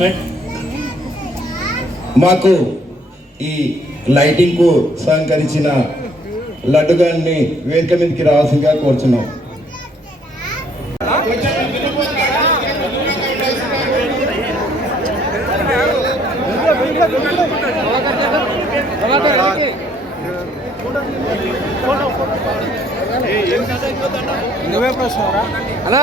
Announcement. మాకు ఈ lighting కు సహకరించిన లడ్డు గారిని వేదిక మీదకి రావాల్సిందిగా కోరుచున్నాం. అలా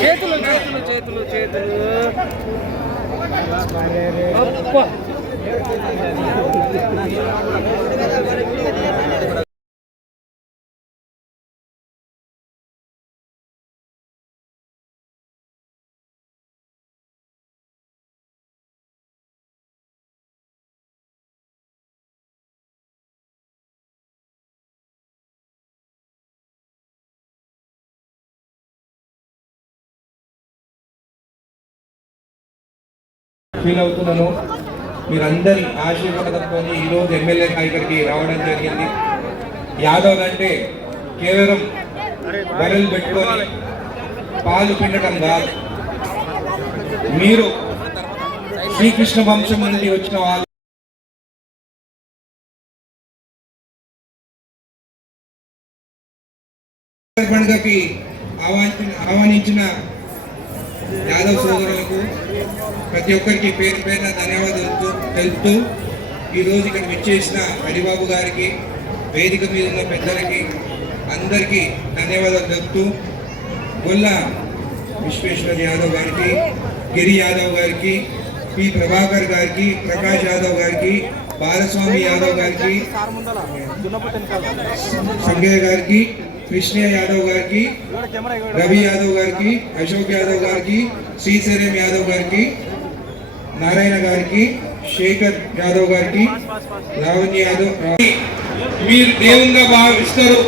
చేతులు చేతులు చేతులు చేతులు ఫీల్ అవుతున్నాను. మీరందరి ఆశీర్వాదంతో ఈరోజు ఎమ్మెల్యే ఇక్కడికి రావడం జరిగింది. యాదవ్ అంటే కేవలం బర్రెలు పెట్టుకొని పాలు పిండటం కాదు, మీరు శ్రీకృష్ణ వంశం నుండి వచ్చిన వాళ్ళు. పండుగకి ఆహ్వానించిన యాదవ్ సోదరులకు ప్రతి ఒక్కరికి పేరు పేరున ధన్యవాదాలు తెలుపుతూ ఈరోజు ఇక్కడ విచ్చేసిన హరిబాబు గారికి, వేదిక మీద ఉన్న పెద్దలకి అందరికీ ధన్యవాదాలు తెలుపుతూ గొల్ల విశ్వేశ్వర్ యాదవ్ గారికి, గిరి యాదవ్ గారికి, పి ప్రభాకర్ గారికి, ప్రకాష్ యాదవ్ గారికి, బాలస్వామి యాదవ్ గారికి, సంజయ్ గారికి, కృష్ణ యాదవ్ గారికి, రవి యాదవ్ గారికి, అశోక్ యాదవ్ గారికి, శ్రీశైలం యాదవ్ గారికి, నారాయణ గారికి, శేఖర్ యాదవ్ గారికి, లావణ్య యాదవ్. మీరు దేవునిగా భావిస్తారు.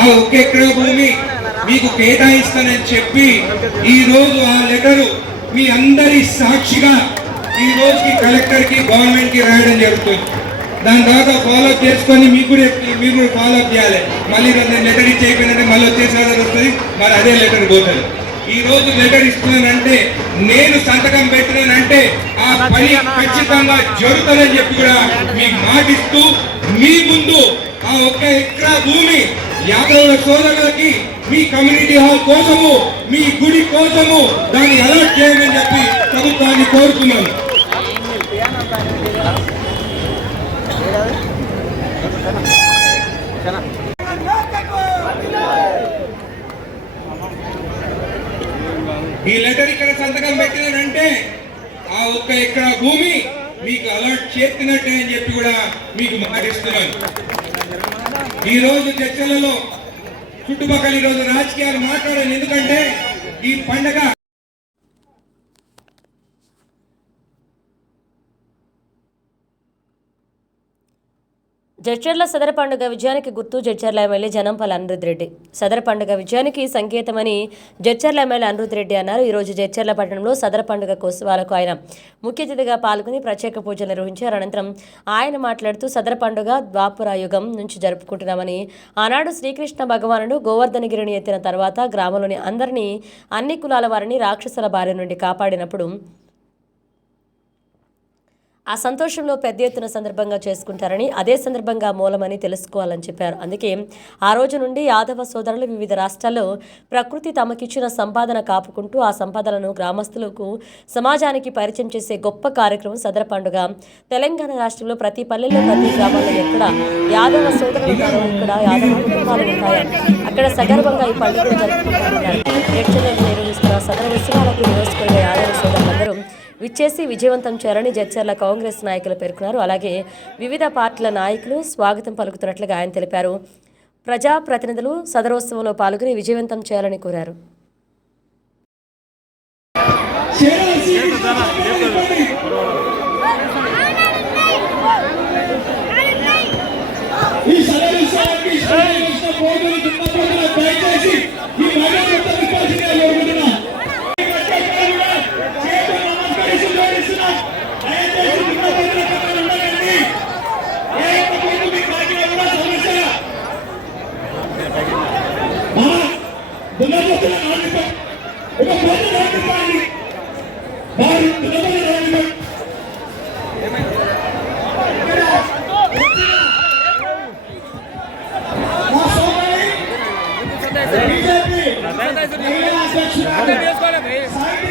ఆ ఒక్క ఎకరా భూమి మీకు కేటాయిస్తానని చెప్పి ఈ రోజు ఆ లెటరు మీ అందరి సాక్షిగా ఈ రోజుకి కలెక్టర్కి, గవర్నమెంట్కి రాయడం జరుగుతుంది. దాని తర్వాత ఫాలోఅప్ చేసుకొని మీరు కూడా ఫాలోఅప్ చేయాలి. మళ్ళీ నేను లెటర్ ఇచ్చేయకపోయినంటే మళ్ళీ వచ్చేసారి వస్తుంది, మరి అదే లెటర్ పోతుంది. ఈ రోజు లెటర్ ఇస్తున్నానంటే, నేను సంతకం పెట్టినానంటే ఆ పని ఖచ్చితంగా జరుగుతుందని చెప్పి కూడా మీకు మాటిస్తూ మీ ముందు ఆ ఒక్క ఎకరా భూమి యాదవుల సోదరులకి మీ కమ్యూనిటీ హాల్ కోసము, మీ గుడి కోసము దాన్ని అలాట్ చేయమని చెప్పి ప్రభుత్వాన్ని కోరుతున్నాను. ఈ లెటర్ ఇక్కడ సంతకం పెట్టినారంటే ఆ ఒక్క ఎకరా భూమి మీకు అలాట్ చేస్తున్నట్టే అని చెప్పి కూడా మీకు మాటిస్తున్నాను. ఈ రోజు చర్చలలో చుట్టుపక్కల ఈ రోజు రాజకీయాలు మాట్లాడాలి. ఎందుకంటే ఈ పండగ జడ్చర్ల సదర పండుగ విజయానికి గుర్తు జడ్చర్ల ఎమ్మెల్యే జనంపల్లి అనిరుద్ రెడ్డి. సదర పండుగ విజయానికి సంకేతమని జడ్చర్ల ఎమ్మెల్యే అనిరుద్ రెడ్డి అన్నారు. ఈరోజు జడ్చర్ల పట్టణంలో సదర పండుగ ఉత్సవాలకు ఆయన ముఖ్య అతిథిగా పాల్గొని ప్రత్యేక పూజలు నిర్వహించారు. అనంతరం ఆయన మాట్లాడుతూ సదర పండుగ ద్వాపర యుగం నుంచి జరుపుకుంటున్నామని, ఆనాడు శ్రీకృష్ణ భగవానుడు గోవర్ధనగిరిని ఎత్తిన తర్వాత గ్రామంలోని అందరినీ, అన్ని కులాల వారిని రాక్షసుల బారి నుండి కాపాడినప్పుడు ఆ సంతోషంలో పెద్ద ఎత్తున సందర్భంగా చేసుకుంటారని, అదే సందర్భంగా మూలమని తెలుసుకోవాలని చెప్పారు. అందుకే ఆ రోజు నుండి యాదవ సోదరులు వివిధ రాష్ట్రాల్లో ప్రకృతి తమకిచ్చిన సంపాదన కాపుకుంటూ ఆ సంపాదనను గ్రామస్తులకు, సమాజానికి పరిచయం చేసే గొప్ప కార్యక్రమం సదర పండుగ. తెలంగాణ రాష్ట్రంలో ప్రతి పల్లెల్లో, ప్రతి గ్రామాల్లో ఎక్కడ యాదవ సోదరులు ఉన్నారో ఇక్కడ యాదవ కుటుంబాలు ఉంటాయి. అక్కడ సగర్వంగా ఈ పండుగను జరుపుకుంటున్నారు. ప్రేక్షకులకు నిర్వహిస్తున్న సదర ఉత్సవాలకు నియోజకవర్గ యాదవ సోదరులందరూ విచ్చేసి విజయవంతం చేయాలని జడ్చర్ల కాంగ్రెస్ నాయకులు పేర్కొన్నారు. అలాగే వివిధ పార్టీల నాయకులు స్వాగతం పలుకుతున్నట్లుగా ఆయన తెలిపారు. ప్రజాప్రతినిధులు సదరోత్సవంలో పాల్గొని విజయవంతం చేయాలని కోరారు. ఒక పని రాకపోయింది వారు నిలబడి రావాలి మా సోదరి బీజేపీ మహిళా అధ్యక్షురాలు సాయి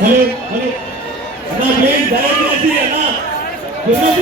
హలో హలో అన్నా ప్లీజ్ దయచేసి అన్నా కొంచెం